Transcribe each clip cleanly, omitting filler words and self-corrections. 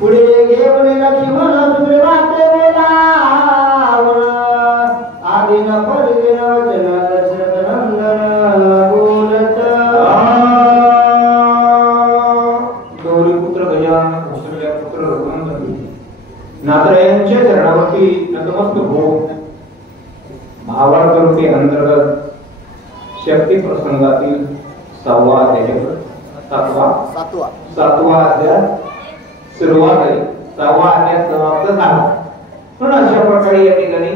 पुढे घेऊन लक्ष्मण सुग्रीवाचे बोलावण आदिन परिदिन वचन दशरथ नंदन बोलत गौरी पुत्र गजानन कौशल्या पुत्र रघुनंदन नाथरायांच्या चरणावरती नतमस्तक हो. भावार्थरूपी अंतर्गत शक्ती प्रसंगातील 6वा अध्याय सातवा अध्याय सुरुवात आहे. 6वा अध्याय समाप्त झाला. पण अशा प्रकारे या ठिकाणी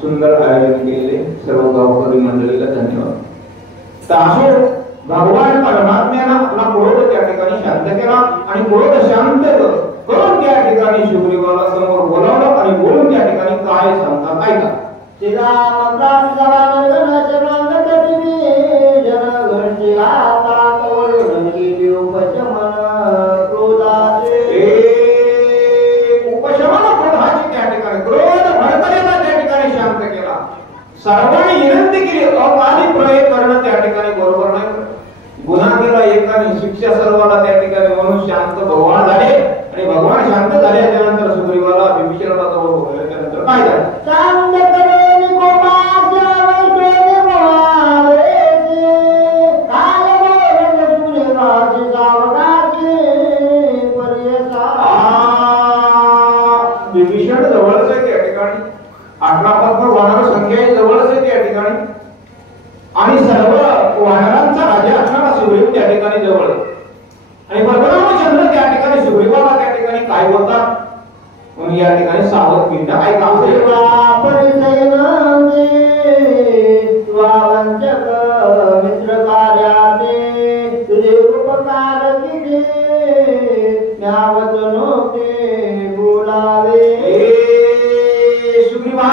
सुंदर आयोजन केलेले सर्व गावकरी मंडळीला धन्यवाद. ताशे भगवान परमात्म्यानं आपला क्रोध त्या ठिकाणी शांत केला आणि क्रोध शांत करून त्या ठिकाणी शुग्रीवाला समोर बोलावलं आणि बोलून त्या ठिकाणी काय सांगतात ऐका. श्रीराम प्राण जवान शरण कटिवी जन घरचिला ताकवरून गेली उपशमन क्रोधाचे उपशमन क्रोधाची त्या ठिकाणी क्रोध भडकलेला त्या ठिकाणी शांत केला. सर्वांनी विनंती केली अकाली प्रयोग करणं त्या ठिकाणी बरोबर नाही. गुन्हा केला एकाने शिक्षा सर्वाला त्या ठिकाणी म्हणून शांत भगवान झाले आणि भगवान शांत झाल्याच्या नंतर सुग्रीवाला विभीषणाला जवळ बोलवले. त्यानंतर काय झालं. शांत करेनी गोपाच्या वैष्णवी बोलावेची काय बोलत सुग्रीवाची सावकाशी पर्यसा विभीषण जवळच आहे त्या ठिकाणी. 18 वानर संख्या जवळच आहे त्या ठिकाणी आणि सर्व वानरांचा राजा असणारा सुग्रीव त्या ठिकाणी जवळ आहे आणि परशुरामचंद्र त्या ठिकाणी सुग्रीवाला त्या ठिकाणी काय बोलतात म्हणून या ठिकाणी सावध पिंड ऐका. स्वावंचक मित्र कार्याचे तुझे उपकार किती न्यावत नोके बोलावे. सुग्रीवा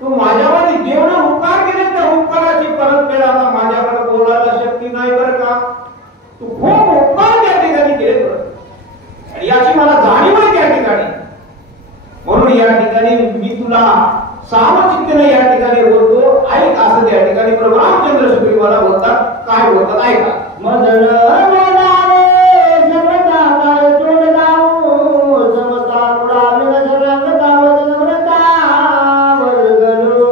तू माझ्यावर जेवढे उपकार केले त्या उपकाराची परतफेड आता माझ्याकडे बोलायला शक्ती नाही बरं का. तू खूप उपकार त्या ठिकाणी केले आणि याची मला जाणीव आहे त्या ठिकाणी. म्हणून या ठिकाणी मी तुला सावचित्तेने या ठिकाणी बोलतो ऐक असं त्या ठिकाणी प्रभू रामचंद्र सुग्रीवाला बोलतात. काय बोलतात ऐका. मदन बोलावे समता काय तोड लावू समता पुढावे नजरांगता वचनव्रता वर्गलो.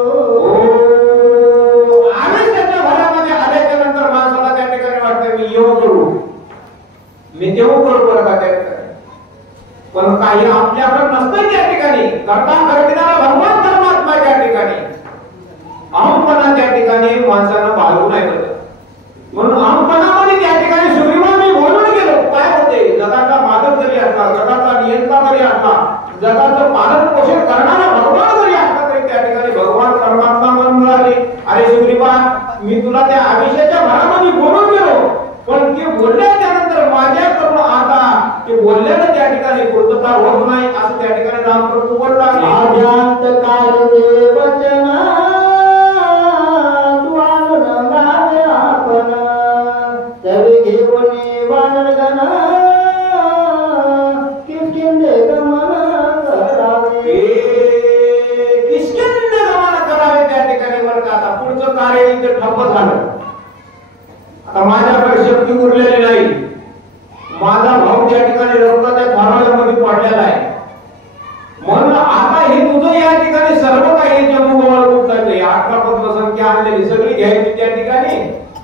आयुष्याच्या भरामध्ये आल्याच्या नंतर माणसाला त्या ठिकाणी वाटतं मी येऊ करू मी देऊ करू बरं का त्या ठिकाणी. पण काही आपल्याकडे नसतं त्या ठिकाणी. करता करणारा भगवान परमात्मा त्या ठिकाणी अहंपणा त्या ठिकाणी माणसानं बाळगू नाही बरं. म्हणून अहंपणामध्ये त्या ठिकाणी सुग्रीवाने बोलून गेलो. काय होते जगाचा मालक जरी असला जगाचा नियंता जरी असला जगाचं पालन पोषण करणारा भगवान जरी असला तरी त्या ठिकाणी भगवान परमात्मा म्हणून मिळाले. अरे सुग्रीवा मी तुला त्या आयुष्याच्या भरामध्ये बोलून गेलो पण ते बोलल्याच्या नंतर माझ्याकडून आता ते बोलल्यानं त्या ठिकाणी पूर्तता होत नाही असं त्या ठिकाणी रामप्रभू बोलला. आद्यांत कार्य वचन तू आणून गावे आपण तरी घेऊन वानरगण किष्किंधे गमन करावे. किष्किंधे गमन करावे त्या ठिकाणी बरं का. आता पुढचं कार्य इथे ठप्प झालं. आता माझ्याकडे शक्ती उरलेली नाही. माझा भाऊ त्या ठिकाणी रक्ताच्या थारोळ्यामध्ये पडलेला आहे. म्हणून आता हे तुझं या ठिकाणी सर्व काही जम्मूगोवाला उठताय. 18 पद्मसंख्या आणलेली सगळी घ्यायची त्या ठिकाणी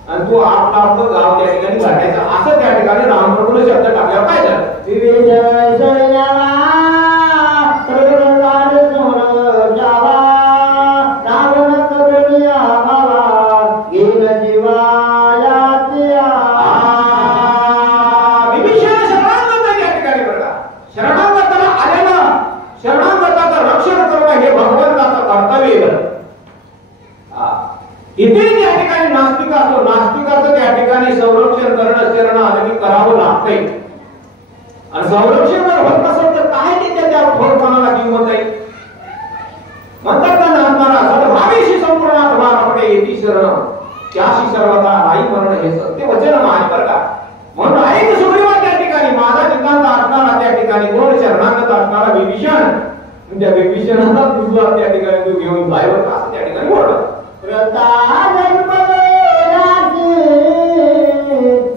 आणि तू आपलं गाव त्या ठिकाणी गाठायचं असं त्या ठिकाणी रामप्रभूने शब्द टाकल्यावर काय झालं. विभीषण सैन्याला प्रगटगार सोड जावा रावण करुणी आम्हाला घेन जीवायाचे विभीषण शरणागत त्या ठिकाणी बरं का. शरणागताला आलेलं शरणागताचं रक्षण करणं हे भगवंताचं कर्तव्य आहे. इथे त्या ठिकाणी नास्तिकाचं त्या ठिकाणी संरक्षण करणं शरण आधी करावं लागतंय आणि संरक्षण जर होत नसेल तर काय त्याच्या थोरपणाला किंमत आहे. म्हणतात ना नामदारा सर्वांशी संपूर्ण आत्माकडे येती शरण त्याशी सर्वता नाही म्हणणं हे सत्य वचन आहे बरं का. म्हणून ऐक सुग्रीवा त्या ठिकाणी माझा नितांत असणारा त्या ठिकाणी कोण शरणागत असणारा विभीषण त्या विभीषणाचा तुझा त्या ठिकाणी तू घेऊन जायवर का असं त्या ठिकाणी बोलत.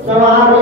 समाधि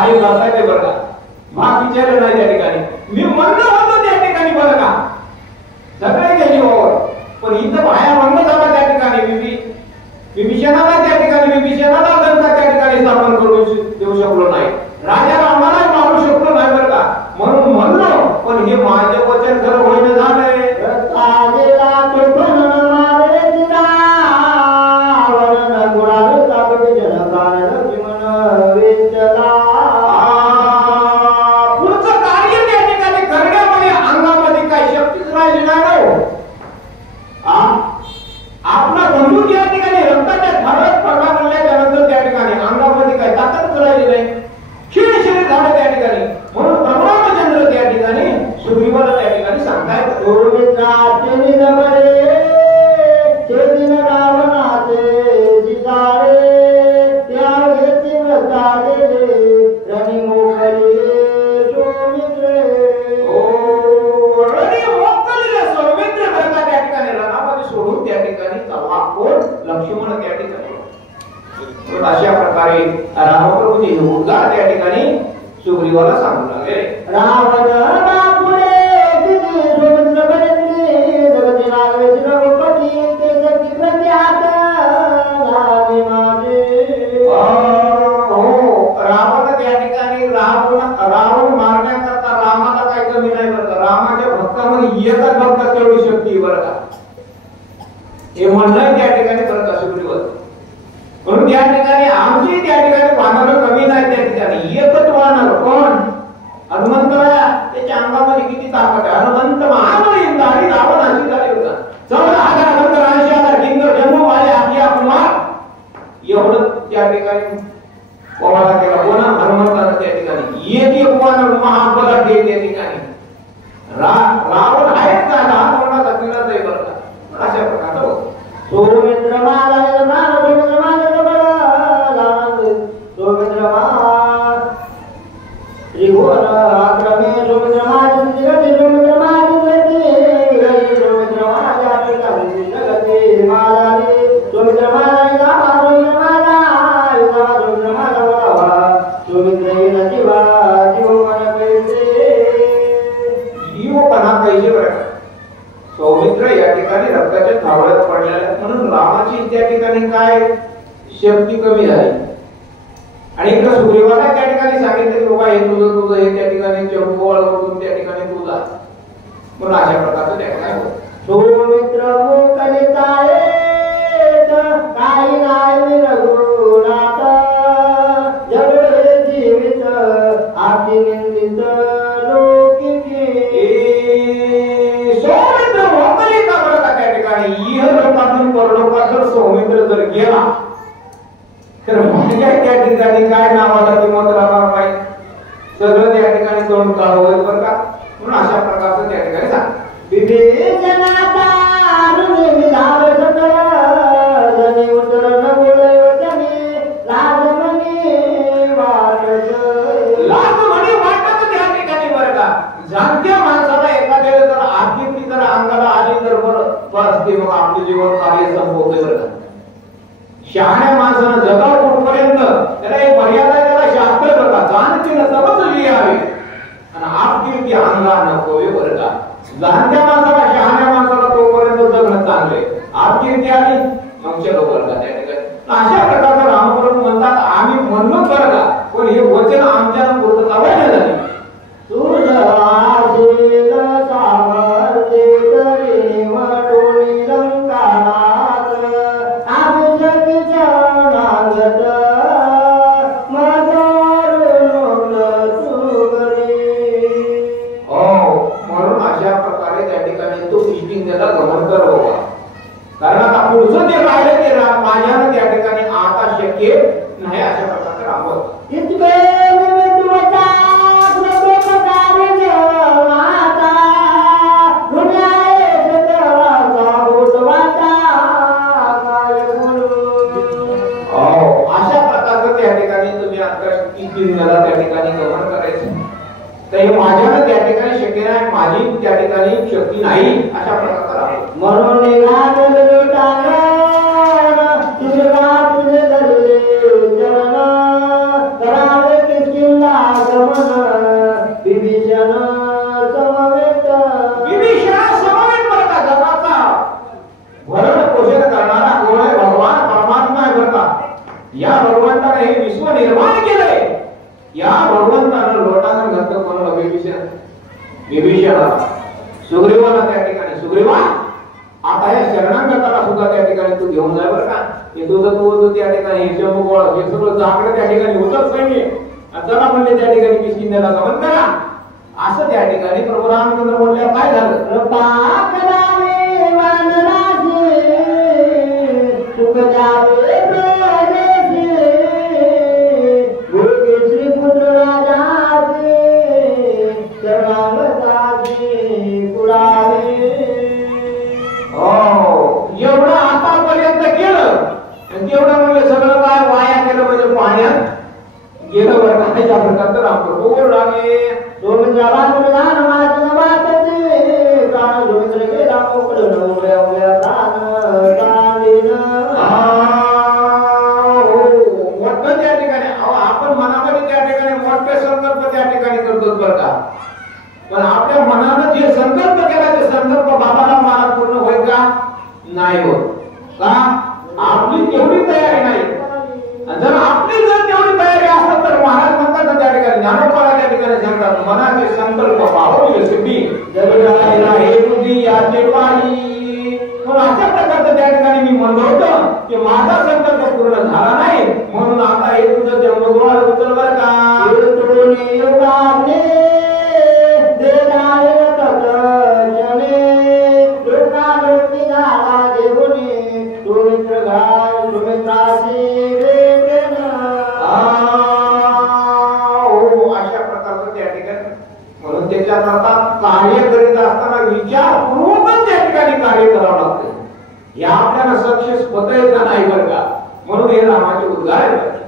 काही करता येते बरं का, भाग विचारलं नाही त्या ठिकाणी. मी म्हणलं होतो त्या ठिकाणी बरं का, सगळे गेली ओवर, पण इथं बाहेर म्हणलं जाता त्या ठिकाणी विभीषणाला त्या ठिकाणी विभीषणाला जनता त्या ठिकाणी स्थापन करू देऊ शकलो नाही, राजाला आम्हाला मारू शकलो नाही बरं का. म्हणून म्हणलो, पण हे माझे वचन खरं होईन झालंय. पुढचं कार्य त्या ठिकाणी करण्यामध्ये अंगामध्ये काही शक्तीच राहिली नाही. आपला बंधू त्या ठिकाणी रक्ताच्या धारात पडल्याच्या नंतर त्या ठिकाणी अंगामध्ये काही ताकदच राहिली नाही, क्षीण झालं त्या ठिकाणी. म्हणून प्रभू रामचंद्र त्या ठिकाणी सुग्रीवाला त्या ठिकाणी सांगतायत, लक्ष्मण त्या ठिकाणी. अशा प्रकारे रामप्रभूचे उद्गार त्या ठिकाणी सुग्रीवाला सांगू लागले. रावण बापुडे किती सुंदर बनली जगती नागवेश रघुपती ते जगती प्रत्यात झाले माझे. रावण त्या ठिकाणी रावण मारण्याकरता रामाला काही कमी नाही बरं का. रामाच्या भक्तामध्ये एकच भक्त तेवढी शक्ती बरं का, हे म्हणणं त्या ठिकाणी बरं का सुग्रीवाला. म्हणून त्या ठिकाणी आमची त्या ठिकाणी वानर कमी नाही त्या ठिकाणी, एकच वानर कोण हनुमंतराया, त्याच्या अंगामध्ये किती ताकद आहे. हनुमंत महान आणि रावणाची झाली होता. 14,000 नंतर 80,000 किंकर जन्म आले आपल्या कुमार, एवढं त्या ठिकाणी पोवाडा केला कोणा हनुमंतानं त्या ठिकाणी. एक वानर महाबला त्या ठिकाणी. रावण आहेच ना लहान कोणाचा किल्लाच आहे बरं का. अशा प्रकारचं होतं. सौमित्र माला सौमित्र माला त्रिभुवन आक्रमे सौमित्र माला जगते सौमित्र माला जगते सौमित्र माला जगते माला सौमित्र माला सौमित्र माला सौमित्र माला सौमित्र जीवा जीवपणा कैसे बरं का. सौमित्र या ठिकाणी रक्ताच्या थावळ्यात पडलेल्या, म्हणून रामाची त्या ठिकाणी काय शक्ती कमी झाली. आणि इकडे सुग्रीवाला त्या ठिकाणी सांगितलं की बाबा हे तुझं हे त्या ठिकाणी चंपोळ करून त्या ठिकाणी तुझा, म्हणून अशा प्रकारचं त्या ठिकाणी होतं. सौमित्र मुकलिताये काही नाही रघुनाथ जगळे जीवित आती निंदित लोकिके. सौमित्र मोकलिता बरं का त्या ठिकाणी. इहलोकातून परलोकात सौमित्र जर गेला तर माझ्या त्या ठिकाणी काय नावाला किंमत राहणार नाही, सगळं त्या ठिकाणी तोंड काढ होईल बरं का. म्हणून अशा प्रकारचं त्या ठिकाणी सांग. विभीषणाचा निधार सकळ जनी उतर न बोले वचनी लाजमणी वाटत. लाजमणी वाटत त्या ठिकाणी बरं का. जाणत्या माणसाला एखाद्या जर आर्थिक जर अंगाला आली तर बस ते मग आपले जीवन कार्य संपवते बरं का. शहाण्या माणसानं जगाव कुठपर्यंत त्याला एक मर्यादा त्याला शास्त्र बघा जाणती न समजली आहे आणि आपली ती अंगा नको बरं का. लहानच्या माणसाला शहाण्या माणसाला तोपर्यंत जगणं चांगले, आपली ती आली मग चलो बरं का त्या ठिकाणी. अशा प्रकारचं रामप्रभू म्हणतात आम्ही म्हणलो बरं का, पण हे वचन आमच्या पूर्तता व्हायला झाली. तुझा आशील सामर्थ्य तरी वाटोनी रंकानात अभिषेकीच्या नागत मदारून सुगरी. म्हणून अशा प्रकारे त्या ठिकाणी तो किष्किंधेला गमन कर बाबा. कारण आता पुढचं जे राहिलं ते माझ्यानं त्या ठिकाणी आता शक्य नाही. अशा प्रकारचं राम होतं. त्या ठिकाणी गमन करायचं तर हे माझ्यानं त्या ठिकाणी शक्य नाही, माझी त्या ठिकाणी शक्ती नाही. अशा प्रकारचा म्हणून तुझे धरले चरण करावे किसकिंदा भगवंतानं लोटानं घातलं कोणाला विभीषणाला सुग्रीवाला त्या ठिकाणी सुग्रीवा आता या शरणागताला सुद्धा त्या ठिकाणी तू घेऊन जाय बरं का हे तुझं तू त्या ठिकाणी हे चंबुगोळ हे सगळं जागडं त्या ठिकाणी होतच नाही चला म्हणले त्या ठिकाणी किष्किंध्याला गमन करा असं त्या ठिकाणी प्रभू रामचंद्र बोलल्या काय झालं एवढं आतापर्यंत केलं तेवढं म्हणजे सगळं काय वाया केलं म्हणजे पाण्यात गेलं बरं अशा प्रकारचं रामप्रभू बोलले मोठं त्या ठिकाणी आपण मनामध्ये त्या ठिकाणी मोठे संकल्प त्या ठिकाणी करतो बरं का पण आपल्या मनानं जे संकल्प केला ते संकल्प बाबाला मला पूर्ण होईल का नाही होत का आपली तेवढी तयारी नाही जर आपली जर तेवढी तयारी असेल तर महाराज म्हणतात त्या ठिकाणी ज्ञानोबाला त्या ठिकाणी सांगतात मनाचे संकल्प पाहून सिद्धी जगला हे बुद्धी याचे वाणी म्हणून अशा प्रकारचं त्या ठिकाणी मी म्हणलो होतं की माझा संकल्प पूर्ण झाला नाही म्हणून आता हे तुझं जन्मगोळ उचल बरं का कार्य करीत असताना विचारपूर्वक त्या ठिकाणी कार्य करावं लागतं हे आपल्याला सक्सेस होता येत नाही बरं का म्हणून हे रामाचे उद्गार आहे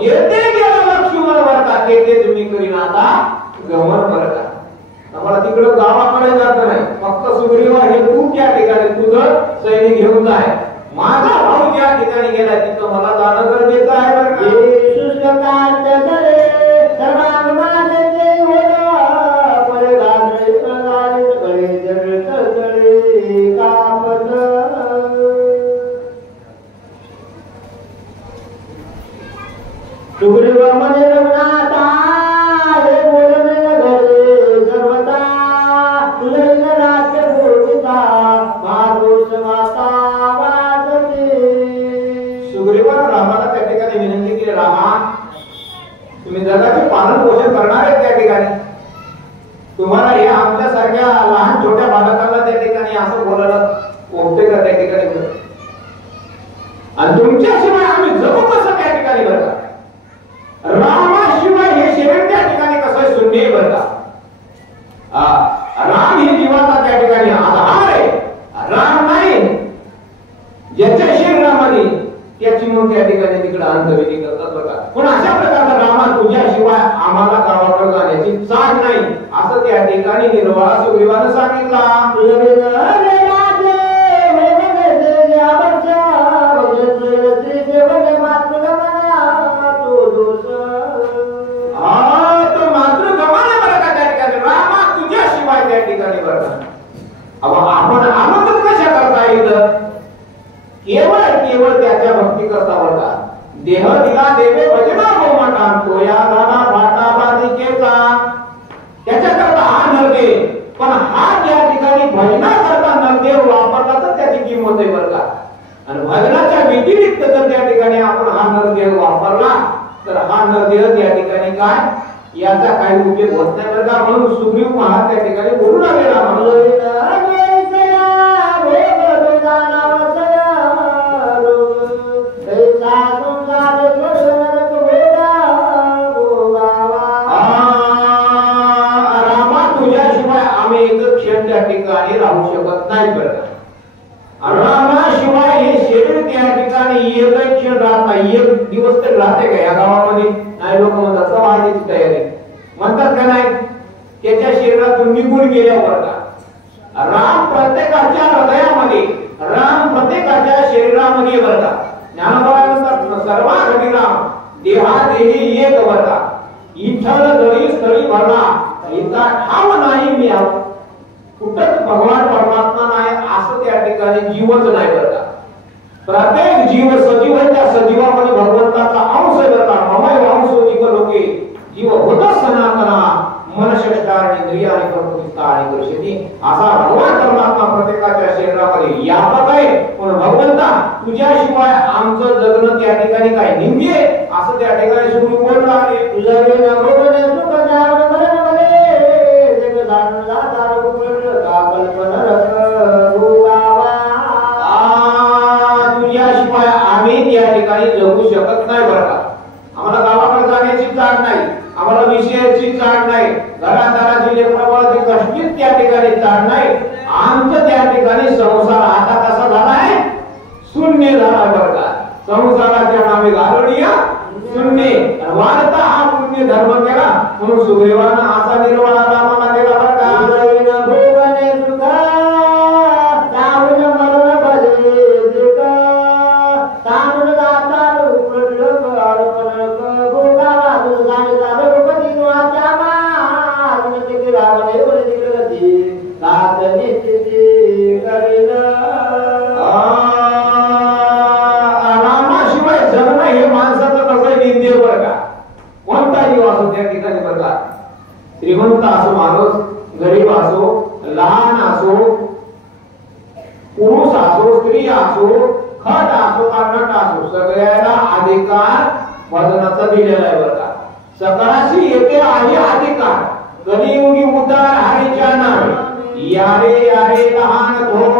येते गेला लक्ष्मण वरता ते तुम्ही करीन आता गमन बरं का आम्हाला तिकडं गावाकडे जात नाही फक्त सुग्रीवा हे तू त्या ठिकाणी तुझं सैनिक घेऊन जाय माझा भाऊ ज्या ठिकाणी गेला तिथं मला जाणं गरजेचं आहे बरं सुग्रीवा मध्ये रघुनाथा सुग्रीवाला रामाला त्या ठिकाणी विनंती केली रामा तुम्ही जगाचे पालन पोषण करणार आहेत त्या ठिकाणी तुम्हाला हे आमच्यासारख्या लहान छोट्या बालकांना त्या ठिकाणी असं बोलायला ओढते का त्या ठिकाणी आणि तुमच्याशिवाय आम्ही जगू कसं त्या ठिकाणी बरं का रामाशिवाय हे शरीर त्या ठिकाणी कसं शून्य बरं का राम हे जीवाचा त्या ठिकाणी आधार आहे राम नाही ज्याच्या शरीरामध्ये त्याची म्हणून त्या ठिकाणी तिकडे अंतविधी करतात बघा पण अशा प्रकारचा रामा तुझ्याशिवाय आम्हाला गावाकडे जाण्याची चाल नाही असं त्या ठिकाणी निर्वाळा सुग्रीवानं सांगितला आपण आनंद कशा करता येईल केवळ केवळ त्याच्या भक्ती करता बघा देह दिला देवे भजना गोमाटा तो या गाना भाटा बाधिकेचा त्याच्याकरता हा नरदेव पण हा ज्या ठिकाणी भजना करता नरदेव वापरला तर त्याची किंमत आहे बरं का आणि भजनाच्या व्यतिरिक्त जर त्या ठिकाणी आपण हा नरदेव वापरला तर हा नरदेव त्या ठिकाणी काय याचा काही उपयोग होत नाही बरं का म्हणून सुग्रीव महाराज त्या ठिकाणी बोलून आलेला म्हणून ठिकाणी राहू शकत नाही बरं रामाशिवाय हे शरीर त्या ठिकाणी एकच क्षण राहत नाही एक दिवस तर राहते का या गावामध्ये नाही लोक म्हणतात सवारीची तयारी म्हणतात का नाही त्याच्या शरीरातून निघून गेल्यावर का राम प्रत्येकाच्या हृदयामध्ये राम प्रत्येकाच्या शरीरामध्ये बरं ज्ञानोबा म्हणतात सर्वांसाठी राम देहादेही एक बरं इथं जळी स्थळी भरला इतका ठाव नाही मी कुठंच भगवान परमात्मा नाही असं त्या ठिकाणी जीवच नाही बरं का. प्रत्येक जीव सजीव आहे, त्या सजीवामध्ये भगवंताचा अंश करता ममय अंश जीव लोके जीव होता सनातना मनशष्टार इंद्रिय आणि प्रकृतीस्था आणि दर्शनी असा भगवान परमात्मा प्रत्येकाच्या शरीरामध्ये व्यापक आहे. पण भगवंता तुझ्याशिवाय आमचं जगणं त्या ठिकाणी काय निंदी आहे असं त्या ठिकाणी सुरू बोलला आहे. तुझ्या भगवने सुख जावले मरण मले जग जाण जातार उपलब्ध का कल्पना रस भुगावा. तुझ्याशिवाय आम्ही त्या ठिकाणी जगू शकत नाही बरं का. आम्हाला गावाकडे जाण्याची चाड नाही, आम्हाला विषयाची चाड नाही, घरादाराची लेकराबाळाची कष्टीच त्या ठिकाणी चाड नाही. आमचं त्या ठिकाणी संसार आता कसा झाला आहे, शून्य झाला बरं का. संसाराच्या नावे गारडीय शून्य वाढता हा पुण्य धर्म केला म्हणून सुदैवानं असा निर्वाळा रामाला केला बरं का. भोगने सुखा जाऊन मरण भले सुखा तांडून जाता उपलब्ध अर्पण भोगावा तुझ सांगितला रघुपती वाचा मा तुझे रावणे बोले दिग्रती रात निश्चिती करेल. रामाशिवाय जगणं हे माणसाचं कसं निंदे बरं का. कोणता जीव असो त्या ठिकाणी बरं का, श्रीमंत असो माणूस, गरीब असो, लहान असो, पुरुष असो, स्त्री असो, खट असो का नट असो, सगळ्याला अधिकार वजनाचा दिलेला आहे बरं का. सकाळशी येते आहे अधिकार. कलियुगी उतार हरीच्या नावे यारे यारे लहान थोर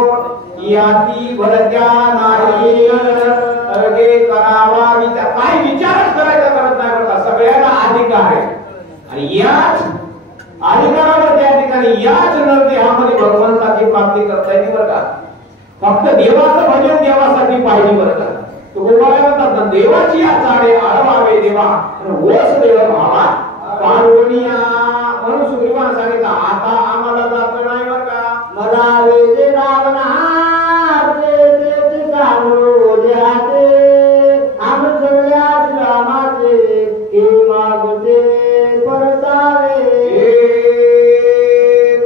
याती भरत्या नाही अगे करावा विचार. काय विचारच करायचा करत नाही बरं का. सगळ्याला अधिकार आहे आणि याच अधिकारावर त्या ठिकाणी याच नरदेहामध्ये भगवंताची प्राप्ती करता येते बरं का. फक्त देवाचं भजन देवासाठी पाहिजे बरं का. तो गोपाला म्हणतात ना, देवाची या चाडे आळवावे देवा ओस देव भावा पार्वणिया म्हणून सुग्रीवाने सांगितलं आता आम्हाला जात नाही बरं का. मला वेदे रावणा ते सांगू देहाते आम सगळ्याच रामाचे हे मागुते परतावे.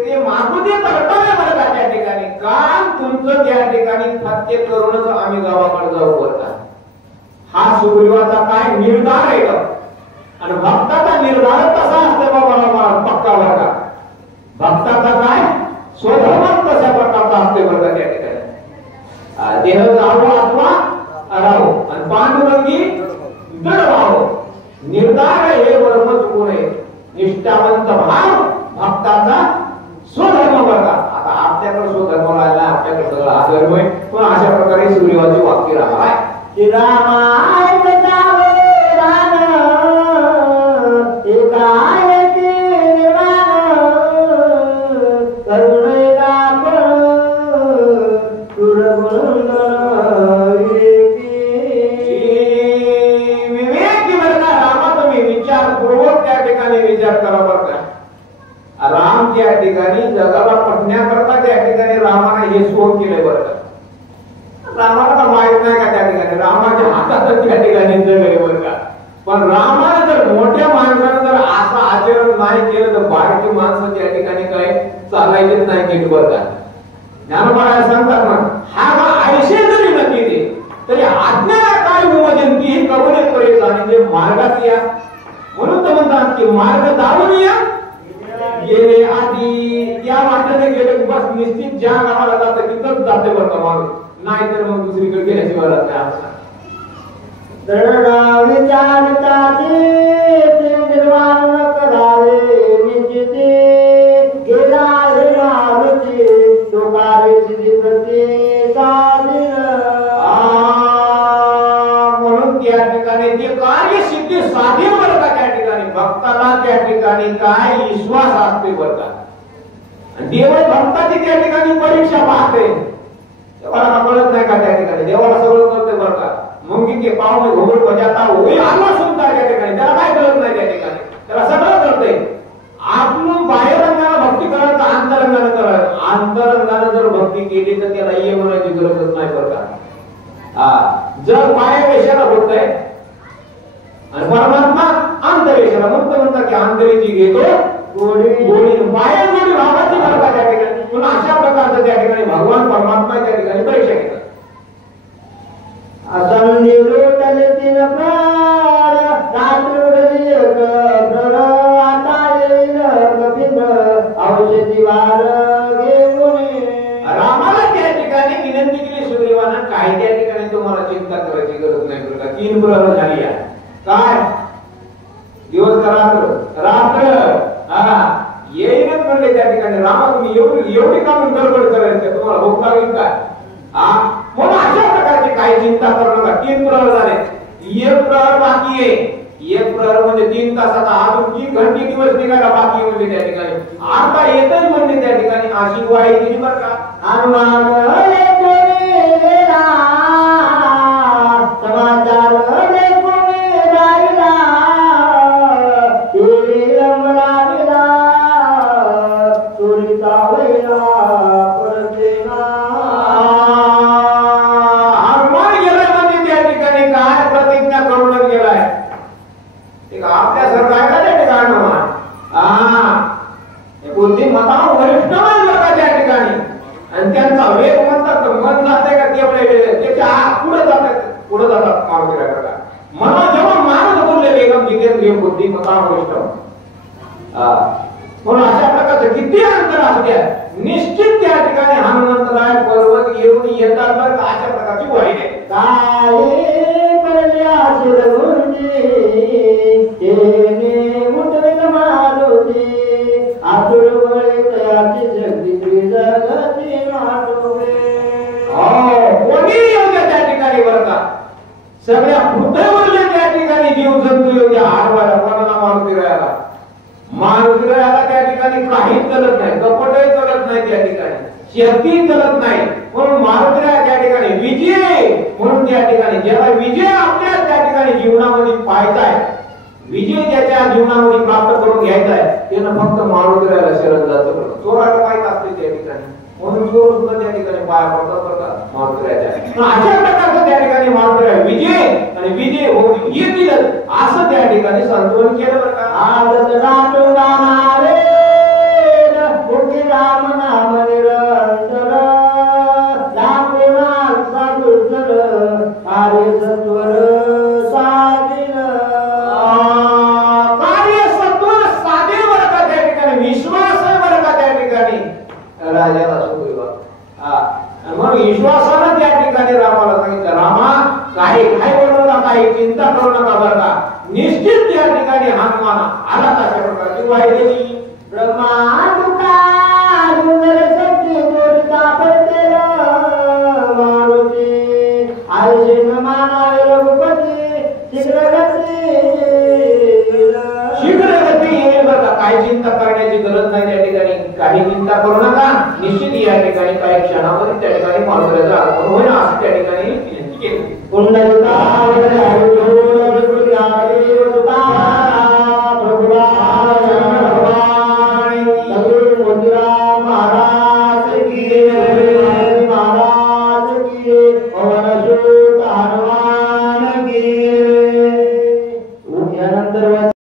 ते मागुते परतावे बरं का. त्या ठिकाणी काम तुमचं त्या ठिकाणी सत्य करूनच आम्ही गावाकडे जाऊ बरं का. हा सुग्रीवाचा काय निर्धार आहे का. आणि भक्ताचा निर्धार कसा असतो बाबा पक्का बरं का. भक्ताचा काय स्वधर्म कशा प्रकारचा असते बरं का. त्या ठिकाणी देह जावो अथवा राहो आणि पांडुरंगी दृढ व्हावं. निर्धार हे वर्म चुकू नये. निष्ठावंत भाव भक्ताचा स्वधर्म बरं का. आता आपल्याकडे स्वधर्म राहिला, आपल्याकडे सगळं अधर्म आहे. पण अशा प्रकारे सुग्रीवाचे वाक्य राहा श्रीरामाय बतावे रान एकाय के निर्वाण करुणेला पण तुरबुंद विवेकी बरं का. रामा तुम्ही विचारपूर्वक त्या ठिकाणी विचार करा बरं का. राम त्या ठिकाणी जगाला पटण्याकरता त्या ठिकाणी रामाने हे सोड केले बरं का. रामाला तर माहित नाही का त्या ठिकाणी रामाच्या हातात त्या ठिकाणी जग आहे बरं का. पण रामाने जर मोठ्या माणसाने जर असं आचरण नाही केलं तर बाहेरची माणसं त्या ठिकाणी काय चालायचेच नाही केली बरं का. ज्ञानोबा सांगतात ना, हा आयशे जरी नक्की ते तरी आज्ञा काय उमजंती ही कबुले करेल आणि जे मार्गात या म्हणून तर म्हणतात की मार्ग दाबून या गेले आधी त्या वाटेने गेले बस निश्चित ज्या गावाला जातं तिथंच जाते बरं का माणूस. नाही तर मग दुसरीकडे गेल्याशिवाय राहत नाही. विचारताचे निर्वाण करावे निश्चिते गेला रे मारुती तुकारे सिद्धी प्रती साधीन. म्हणून त्या ठिकाणी जे कार्य सिद्धी साधीन बरं का. त्या ठिकाणी भक्ताला त्या ठिकाणी काय विश्वास असते बरं का. देव भक्ताची त्या ठिकाणी परीक्षा पाहते. देवाला कळत नाही का त्या ठिकाणी. देवाला सगळं कळते बरं का. मुंगी के पाव में घोंगड बजाता वही आला सुनता त्या ठिकाणी. त्याला काय कळत नाही त्या ठिकाणी. त्याला सगळं कळतंय. आपण बाह्यरंगाने भक्ती करायचं, अंतरंगाने करायचं. अंतरंगाने जर भक्ती केली तर त्याला ये म्हणायची गरजच नाही बरं का. जर बाह्य वेशाला होतंय आणि परमात्मा अंतरेशाला म्हणता की अंतरेची घेतो गोडी गोडी बाह्य जोडी भावाची बरं का त्या ठिकाणी. अशा प्रकारचं त्या ठिकाणी भगवान परमात्मा त्या ठिकाणी परीक्षा घेतात. असंधी लोटले तीन प्राण रात्र घरी एक प्रर आता येईल कपिंद्र औषधी वार घेऊन. रामाला त्या ठिकाणी विनंती केली सुग्रीवानं, काही त्या ठिकाणी तुम्हाला चिंता करायची गरज नाही बरं का. 3 प्रहर झाली आहे. काय दिवस रात्र रात्र येईनच म्हणले त्या ठिकाणी. रामा तुम्ही एवढी काम गडबड करायचं, तुम्हाला भूक लागेल काय? म्हणून अशा प्रकारची काही चिंता करू नका. 3 प्रहर झाले, 1 प्रहर बाकी आहे. 1 प्रहर म्हणजे 3 तासाचा, अजून 3 घंटे दिवस निघायला बाकी म्हणजे त्या ठिकाणी. आता येतच म्हणजे त्या ठिकाणी अशी वाई दिली बरं का. हनुमान समाचार बुद्धिमत्ता वरिष्ठ मानला त्या ठिकाणी, आणि त्यांचा वेग म्हणतात मन जाते का त्याच्या पुढे जातात मारुतीला. मला जेव्हा मानस बोलले वेगम जितेंद्रिय बुद्धिमत्ता वरिष्ठ, म्हणून अशा प्रकारचं किती अंतर असू द्या निश्चित त्या ठिकाणी हनुमंतराय पर्वत येऊन येतात बरं. अशा प्रकारची वाई आहे. काय पडल्या मारुती आतुर बळे तयाची जगती जगती मातोरे. कोणी येऊ द्या त्या ठिकाणी बरं का. सगळ्या पृथ्वीवरच्या त्या ठिकाणी जीव जंतू येऊ द्या. आडवायला कोणाला मारुतीरायाला त्या ठिकाणी काहीच चलत नाही, कपटही चलत नाही त्या ठिकाणी, शेती चलत नाही. म्हणून मारुतीराया त्या ठिकाणी विजय, म्हणून त्या ठिकाणी ज्याला विजय आपल्या त्या ठिकाणी जीवनामध्ये पाहायचा आहे, विजय ज्याच्या जीवनामध्ये प्राप्त करून घ्यायचा आहे, त्यानं फक्त मारुतीरायाला शरण जातं. चोराला माहित असते त्या ठिकाणी, म्हणून चोर सुद्धा त्या ठिकाणी पाया पडतात बरं का मारुतीरायाच्या. अशा प्रकारचं त्या ठिकाणी मारुतीराया विजय आणि विजय होऊन येतील असं त्या ठिकाणी संतोलन केलं बरं का. आदत राम नामारे मुखी राम नाम निरंतर लांबुना साधुसर कार्य सत्वर साधीन. कार्य सत्वर साधे बरं का त्या ठिकाणी, विश्वास आहे बरं का त्या ठिकाणी राजाला सुग्रीवा. म्हणून विश्वासानं त्या ठिकाणी रामाला सांगितलं, रामा काही करू नका, काही चिंता करू नका बरं का. निश्चित त्या ठिकाणी हनुमान आला अशा प्रकारची वाई दिली. ब्रह्मा तुका दुर्धर शक्ती दुरिता पडतेला मारुती आयुष्य मानावे रघुपती शीघ्र गती येईल बरं का. काही चिंता करण्याची गरज नाही त्या ठिकाणी. काही चिंता करू नका. निश्चित या ठिकाणी काही क्षणामध्ये त्या ठिकाणी मारुतीरायाचं आगमन होईल असं त्या ठिकाणी विनंती केली.